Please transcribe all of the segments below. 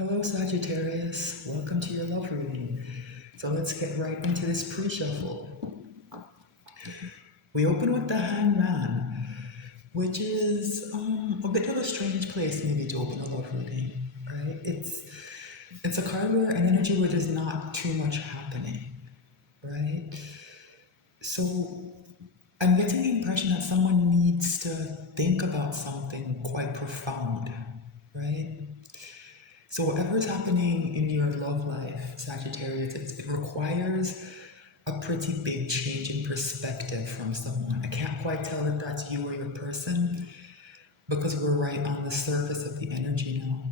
Hello, Sagittarius. Welcome to your love reading. So let's get right into this pre-shuffle. We open with the Hangman, which is a bit of a strange place maybe to open a love reading, right? It's a card where an energy where there's not too much happening, right? So I'm getting the impression that someone needs to think about something quite profound, right? So whatever's happening in your love life, Sagittarius, it requires a pretty big change in perspective from someone. I can't quite tell if that's you or your person because we're right on the surface of the energy now.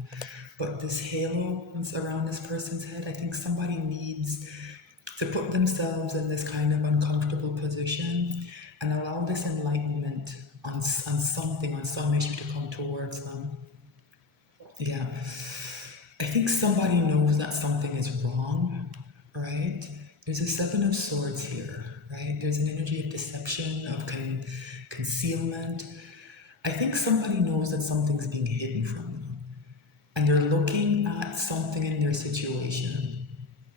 But this halo that's around this person's head, I think somebody needs to put themselves in this kind of uncomfortable position and allow this enlightenment on something, on some issue to come towards them. Yeah. I think somebody knows that something is wrong, right? There's a Seven of Swords here, right? There's an energy of deception, of concealment. I think somebody knows that something's being hidden from them. And they're looking at something in their situation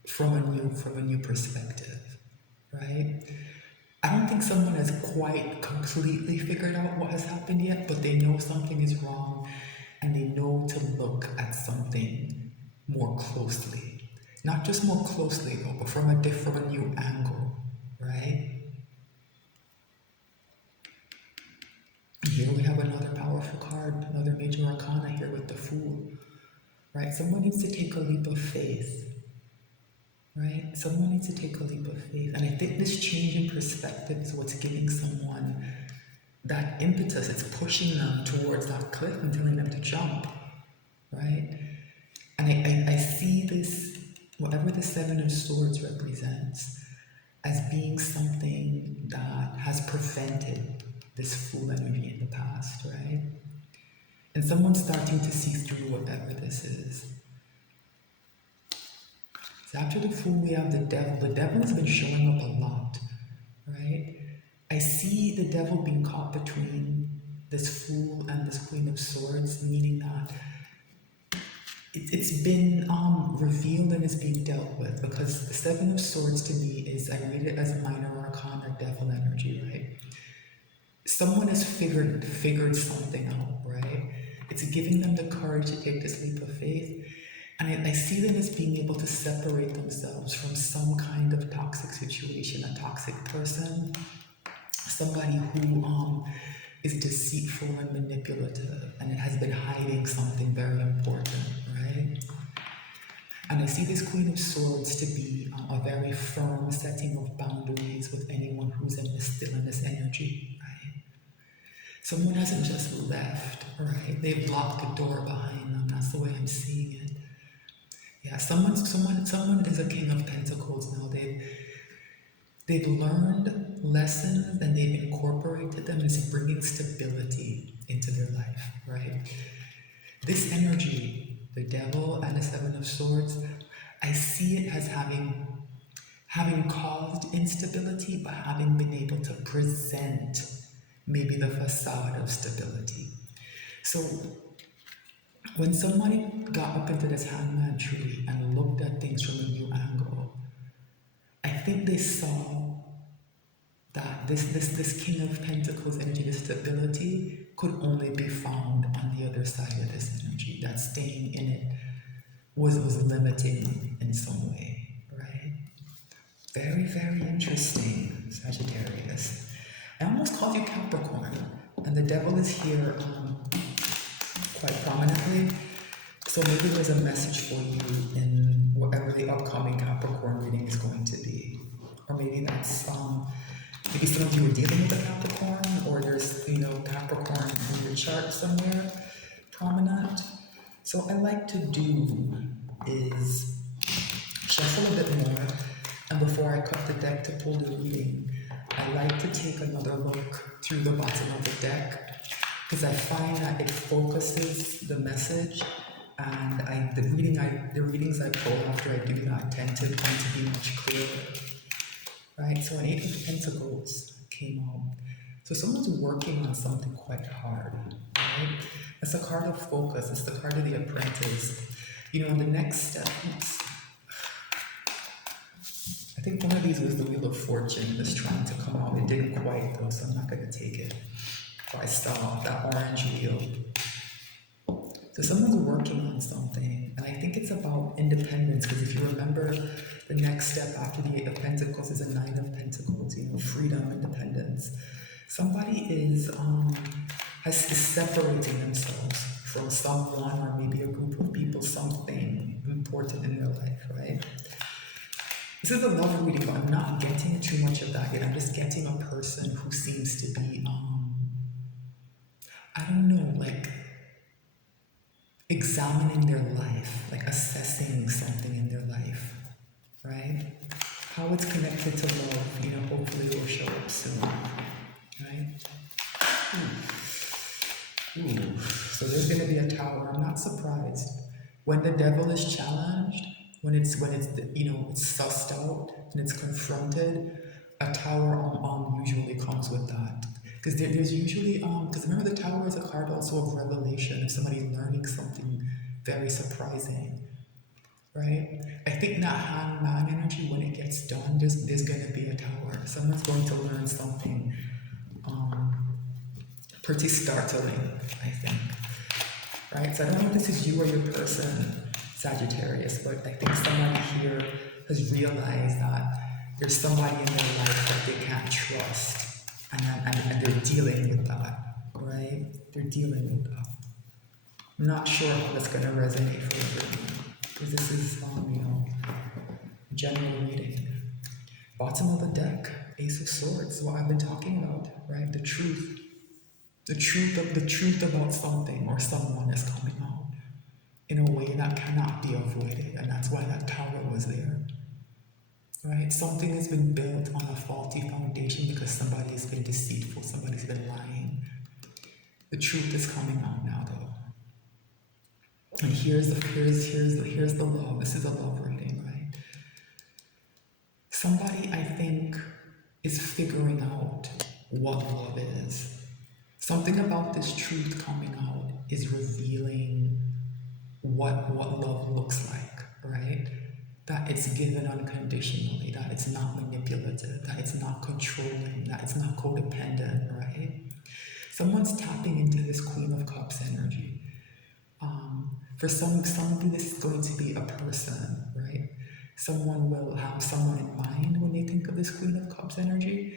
from a new perspective, right? I don't think someone has quite completely figured out what has happened yet, but they know something is wrong and they know to look at something more closely. Not just more closely though, but from a new angle, right? Here we have another powerful card, another major arcana here with the Fool, right? Someone needs to take a leap of faith, right? Someone needs to take a leap of faith. And I think this change in perspective is what's giving someone that impetus. It's pushing them towards that cliff and telling them to jump, right? And I see this, whatever the Seven of Swords represents, as being something that has prevented this Fool energy in the past, right? And someone's starting to see through whatever this is. So after the Fool, we have the Devil. The Devil has been showing up a lot, right? I see the Devil being caught between this Fool and this Queen of Swords, meaning that it's been revealed and is being dealt with, because the Seven of Swords to me is, I read it as minor arcana, devil energy, right? Someone has figured something out, right? It's giving them the courage to take this leap of faith. And I see them as being able to separate themselves from some kind of toxic situation, a toxic person, somebody who is deceitful and manipulative, and it has been hiding something very important, right? And I see this Queen of Swords to be a very firm setting of boundaries with anyone who's still in this energy, right? Someone hasn't just left, right? They've locked the door behind them. That's the way I'm seeing it. Yeah, someone is a King of Pentacles now. They've learned lessons and they've incorporated them, and it's bringing stability into their life, right? This energy, the Devil and the Seven of Swords, I see it as having caused instability, but having been able to present maybe the facade of stability. So when somebody got up into this Hangman tree and looked at things from a new angle, I think they saw that this King of Pentacles energy, this stability, could only be found on the other side of this energy. That staying in it was limiting in some way, right? Very, very interesting, Sagittarius. I almost called you Capricorn, and the Devil is here quite prominently. So maybe there's a message for you in whatever the upcoming Capricorn reading is going to be. Or maybe that's maybe some of you are dealing with a Capricorn, or there's, Capricorn in your chart somewhere prominent. So I like to do is shuffle a bit more, and before I cut the deck to pull the reading, I like to take another look through the bottom of the deck, because I find that it focuses the message, and the readings I pull after I do that tend to be much clearer. Right, so an Eight of Pentacles came out. So someone's working on something quite hard, right? It's a card of focus. It's the card of the Apprentice. You know, the next step, I think one of these was the Wheel of Fortune was trying to come out. It didn't quite though, so I'm not gonna take it. So I stopped that orange wheel. So someone's working on something, and I think it's about independence, because if you remember, the next step after the Eight of Pentacles is a Nine of Pentacles, you know, freedom, independence. Somebody is separating themselves from someone or maybe a group of people, something important in their life, right? This is a love reading, but I'm not getting too much of that yet. I'm just getting a person who seems to be, I don't know, like examining their life, like assessing something in their life, right? How it's connected to love, you know, hopefully it will show up soon, right? Ooh. So there's going to be a tower. I'm not surprised. When the devil is challenged, when it's you know, it's sussed out and it's confronted, a tower usually comes with that. Because there's usually because remember the tower is a card also of revelation, if somebody's learning something very surprising, right? I think that hangman energy, when it gets done, there's going to be a tower. Someone's going to learn something pretty startling, I think. Right? So I don't know if this is you or your person, Sagittarius, but I think somebody here has realized that there's somebody in their life that they can't trust, and they're dealing with that, right? They're dealing with that. I'm not sure how that's going to resonate for everyone, because this is, you know, general reading. Bottom of the deck, Ace of Swords, what I've been talking about, right? The truth. The truth about something or someone is coming out in a way that cannot be avoided, and that's why that tower was there. Right? Something has been built on a faulty foundation because somebody has been deceitful, somebody's been lying. The truth is coming out now, though. And here's the love. This is a love reading, right? Somebody, I think, is figuring out what love is. Something about this truth coming out is revealing what love looks like, right? That it's given unconditionally, that it's not manipulative, that it's not controlling, that it's not codependent, right? Someone's tapping into this Queen of Cups energy. For somebody, this is going to be a person, right? Someone will have someone in mind when they think of this Queen of Cups energy.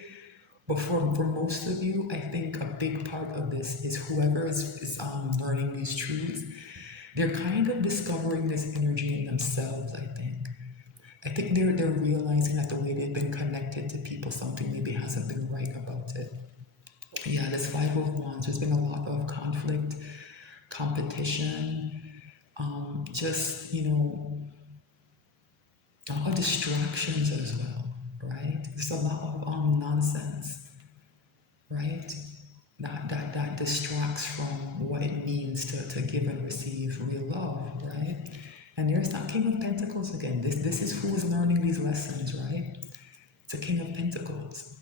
But for most of you, I think a big part of this is whoever is learning these truths, they're kind of discovering this energy in themselves, I think. I think they're realizing that the way they've been connected to people, something maybe hasn't been right about it. Yeah, this Five of Wands, there's been a lot of conflict, competition, just, you know, a lot of distractions as well, right? There's a lot of nonsense, right? That distracts from what it means to give and receive real love, right? And there's that King of Pentacles again. This is who is learning these lessons, right? It's a King of Pentacles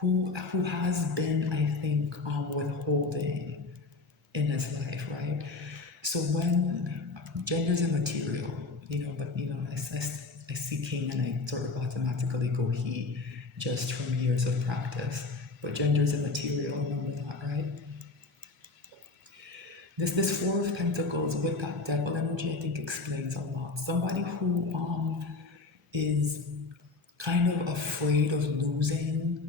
who has been, I think, withholding in his life, right? So when gender's immaterial, you know, but you know, I see King and I sort of automatically go he, just from years of practice. But gender's immaterial, remember that, right? This Four of Pentacles with that devil energy, I think explains a lot. Somebody who is kind of afraid of losing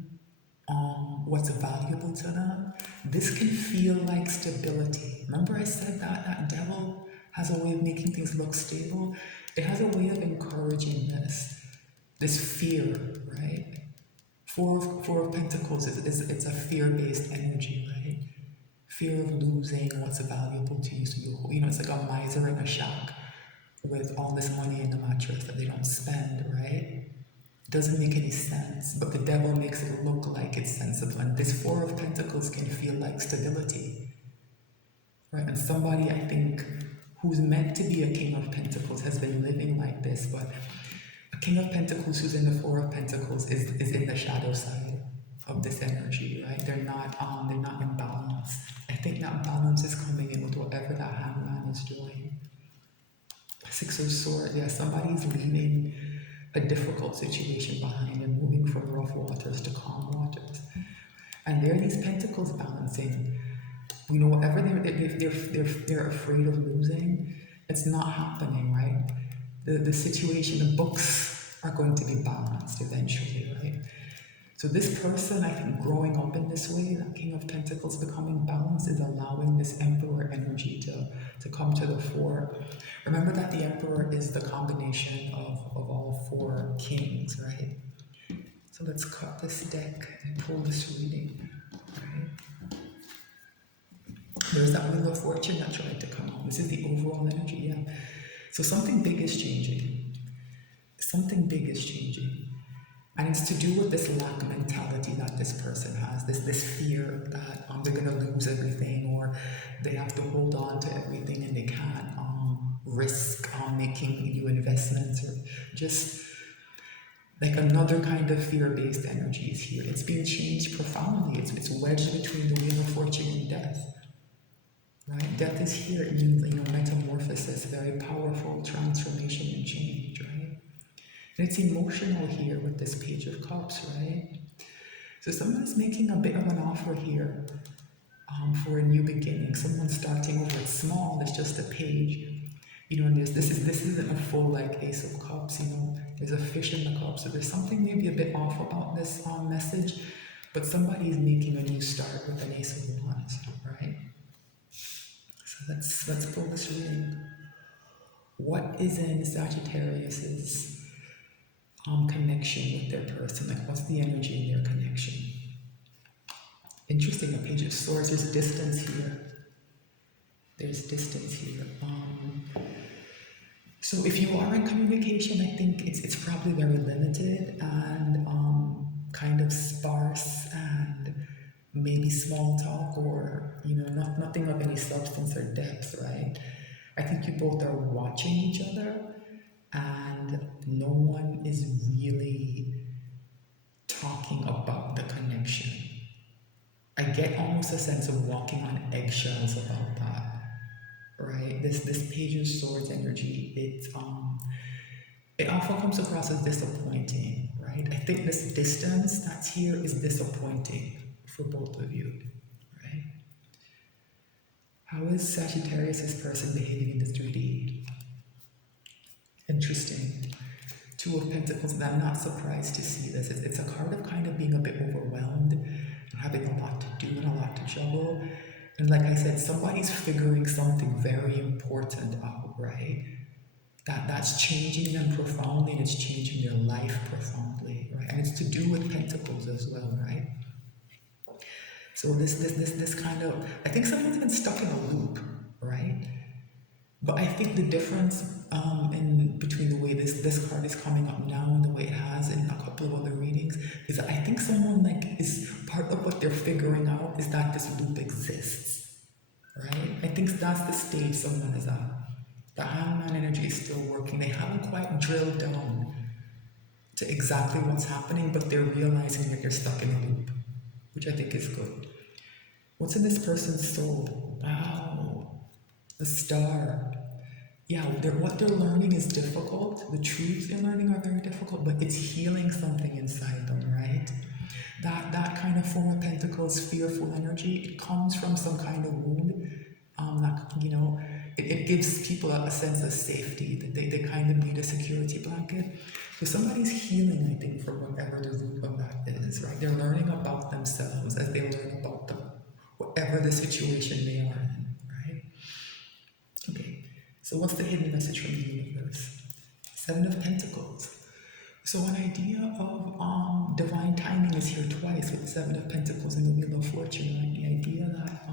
what's valuable to them. This can feel like stability. Remember I said that devil has a way of making things look stable? It has a way of encouraging this fear, right? Four of Pentacles is it's a fear-based energy, right? Fear of losing what's valuable to you. So you know, it's like a miser in a shack with all this money in the mattress that they don't spend, right? Doesn't make any sense, but the devil makes it look like it's sensible. And this Four of Pentacles can feel like stability, right? And somebody, I think, who's meant to be a King of Pentacles has been living like this, but a King of Pentacles who's in the Four of Pentacles is in the shadow side of this energy, right? They're not in balance. I think that balance is coming in with whatever that hangman is doing. Six of Swords, yeah, somebody's leaving a difficult situation behind and moving from rough waters to calm waters. And there are these pentacles balancing. You know, whatever they're afraid of losing, it's not happening, right? The situation, the books are going to be balanced eventually, right? So this person, I think, growing up in this way, that King of Pentacles becoming balanced, is allowing this Emperor energy to come to the fore. Remember that the Emperor is the combination of all four kings, right? So let's cut this deck and pull this reading, right? There's that Wheel of Fortune that tried to come out. This is the overall energy, yeah. So something big is changing. Something big is changing. And it's to do with this lack mentality that this person has, this fear that they're going to lose everything, or they have to hold on to everything and they can't risk making new investments, or just like another kind of fear-based energy is here. It's being changed profoundly. It's wedged between the Wheel of Fortune and death. Right? Death is here. It means, metamorphosis, very powerful transformation and change, right? And it's emotional here with this Page of Cups, right? So someone's making a bit of an offer here for a new beginning. Someone's starting over. It's small. It's just a page. And this isn't a full like Ace of Cups. There's a fish in the cup. So there's something maybe a bit off about this message, but somebody's making a new start with an Ace of Wands, right? So let's pull this reading. What is in Sagittarius's connection with their person? Like, what's the energy in their connection? Interesting, a Page of Swords. There's distance here. There's distance here. So if you are in communication, I think it's probably very limited and kind of sparse and maybe small talk, or nothing of any substance or depth, right? I think you both are watching each other and no one is really talking about the connection. I get almost a sense of walking on eggshells about that, right? This Page of Swords energy, it often comes across as disappointing, right? I think this distance that's here is disappointing for both of you, right? How is Sagittarius' person behaving in this 3D? Interesting. Two of Pentacles, and I'm not surprised to see this. It's a card of kind of being a bit overwhelmed and having a lot to do and a lot to juggle. And like I said, somebody's figuring something very important out, right? That's changing them profoundly, and it's changing their life profoundly, right? And it's to do with Pentacles as well, right? So this kind of, I think someone's been stuck in a loop, right? But I think the difference in between the way this card is coming up now and the way it has in a couple of other readings is that I think someone is part of what they're figuring out is that this loop exists, right? I think that's the stage someone is at. The Hangman energy is still working. They haven't quite drilled down to exactly what's happening, but they're realizing that you're stuck in a loop, which I think is good. What's in this person's soul? Wow, the Star. Yeah, what they're learning is difficult. The truths they're learning are very difficult, but it's healing something inside them, right? That kind of Four of Pentacles, fearful energy, it comes from some kind of wound. It gives people a sense of safety, that they kind of need a security blanket. So somebody's healing, I think, from whatever the root of that is, right? They're learning about themselves as they learn about whatever the situation they are in, right? Okay, so what's the hidden message from the universe? Seven of Pentacles. So an idea of divine timing is here twice with the Seven of Pentacles and the Wheel of Fortune, right? The idea that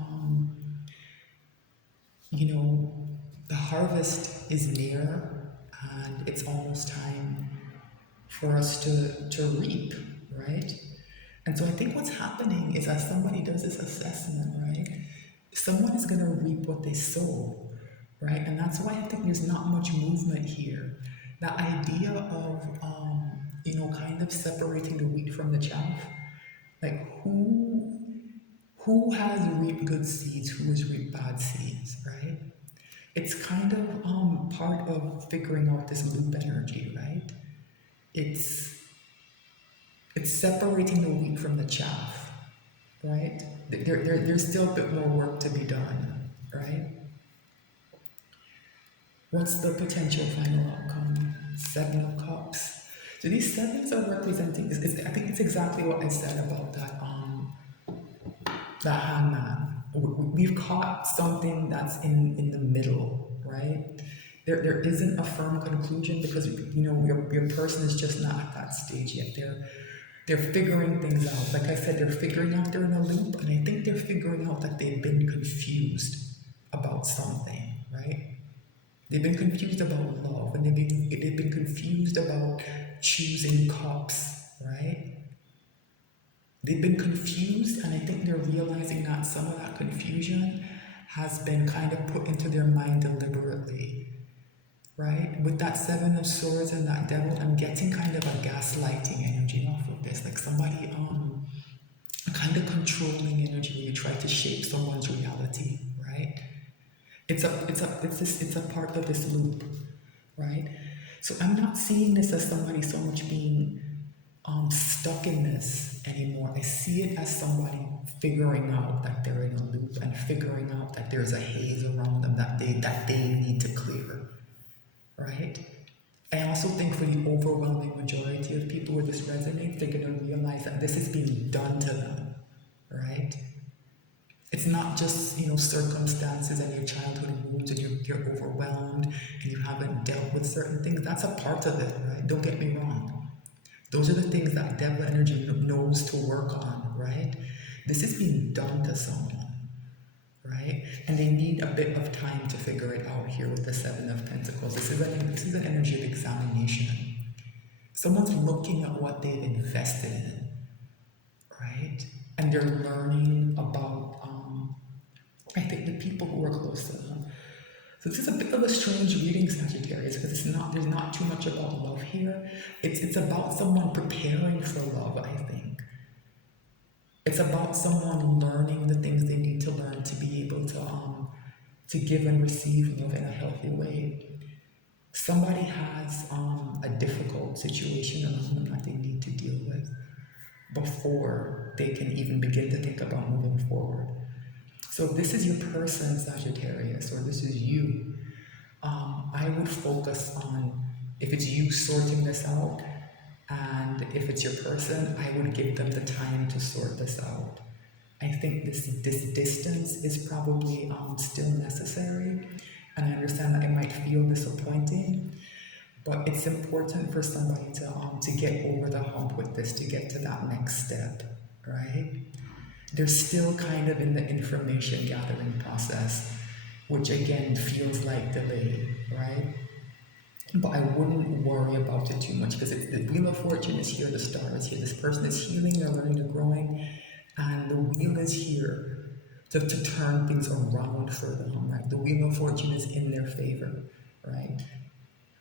the harvest is near and it's almost time for us to reap, right? And so I think what's happening is as somebody does this assessment, right, someone is going to reap what they sow, right? And that's why I think there's not much movement here. That idea of, kind of separating the wheat from the chaff, like who has reaped good seeds, who has reaped bad seeds, right? It's kind of part of figuring out this loop energy, right? It's it's separating the wheat from the chaff, right? There's still a bit more work to be done, right? What's the potential final outcome? Seven of Cups. So these sevens are representing. I think it's exactly what I said about that hangman. We've caught something that's in the middle, right? There isn't a firm conclusion because your person is just not at that stage yet. They're figuring things out. Like I said, they're figuring out they're in a loop, and I think they're figuring out that they've been confused about something, right? They've been confused about love, and they've been confused about choosing cups, right? They've been confused, and I think they're realizing that some of that confusion has been kind of put into their mind deliberately, right? With that Seven of Swords and that Devil, I'm getting kind of a gaslighting energy off of this, like somebody a kind of controlling energy where you try to shape someone's reality, right? It's a part of this loop, right? So I'm not seeing this as somebody so much being stuck in this anymore. I see it as somebody figuring out that they're in a loop and figuring out that there's a haze around them that they need to clear, right? I also think for the overwhelming majority of people where this resonates, they're going to realize that this is being done to them, right? It's not just circumstances and your childhood wounds and you're overwhelmed and you haven't dealt with certain things. That's a part of it, right? Don't get me wrong. Those are the things that devil energy knows to work on, right? This is being done to someone, right? And they need a bit of time to figure it out here with the Seven of Pentacles. This is an energy of examination. Someone's looking at what they've invested in, right? And they're learning about, I think, the people who are close to them. So this is a bit of a strange reading, Sagittarius, because there's not too much about love here. It's about someone preparing for love, I think. It's about someone learning the things they need to learn to be able to give and receive love in a healthy way. Somebody has a difficult situation around them that they need to deal with before they can even begin to think about moving forward. So if this is your person, Sagittarius, or this is you, I would focus on, if it's you sorting this out, and if it's your person, I would give them the time to sort this out. I think this distance is probably still necessary, and I understand that it might feel disappointing, but it's important for somebody to get over the hump with this, to get to that next step, right? They're still kind of in the information gathering process, which again feels like delay, right? But I wouldn't worry about it too much because the Wheel of Fortune is here, the Star is here. This person is healing, they're learning, they're growing, and the Wheel is here to turn things around for them, right? The Wheel of Fortune is in their favor, right?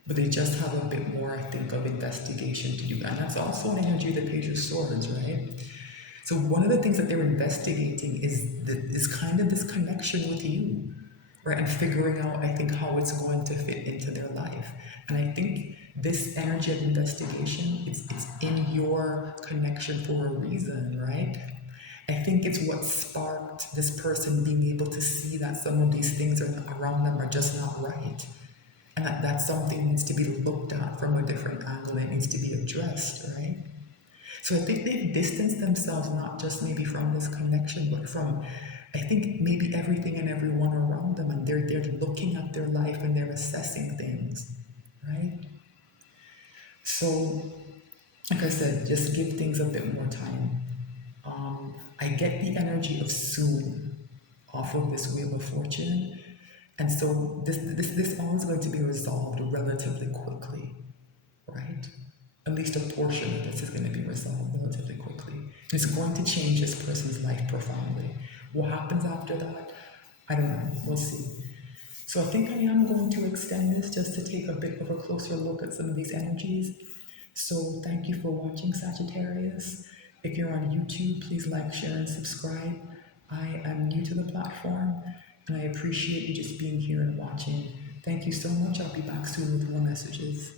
But they just have a bit more, I think, of investigation to do. And that's also an energy of the Page of Swords, right? So one of the things that they're investigating is kind of this connection with you, right? And figuring out, I think, how it's going to fit into their life. And I think this energy of investigation, it's in your connection for a reason, right? I think it's what sparked this person being able to see that some of these things around them are just not right. And that something needs to be looked at from a different angle. It needs to be addressed, right? So I think they've distanced themselves not just maybe from this connection, but from, I think, maybe everything and everyone around them, and they're looking at their life and they're assessing things, right? So, like I said, just give things a bit more time. I get the energy of soon off of this Wheel of Fortune, and so this all is going to be resolved relatively quickly, right? At least a portion of this is going to be resolved relatively quickly. It's going to change this person's life profoundly. What happens after that? I don't know. We'll see. So I think I am going to extend this just to take a bit of a closer look at some of these energies. So thank you for watching, Sagittarius. If you're on YouTube, please like, share, and subscribe. I am new to the platform, And I appreciate you just being here and watching. Thank you so much. I'll be back soon with more messages.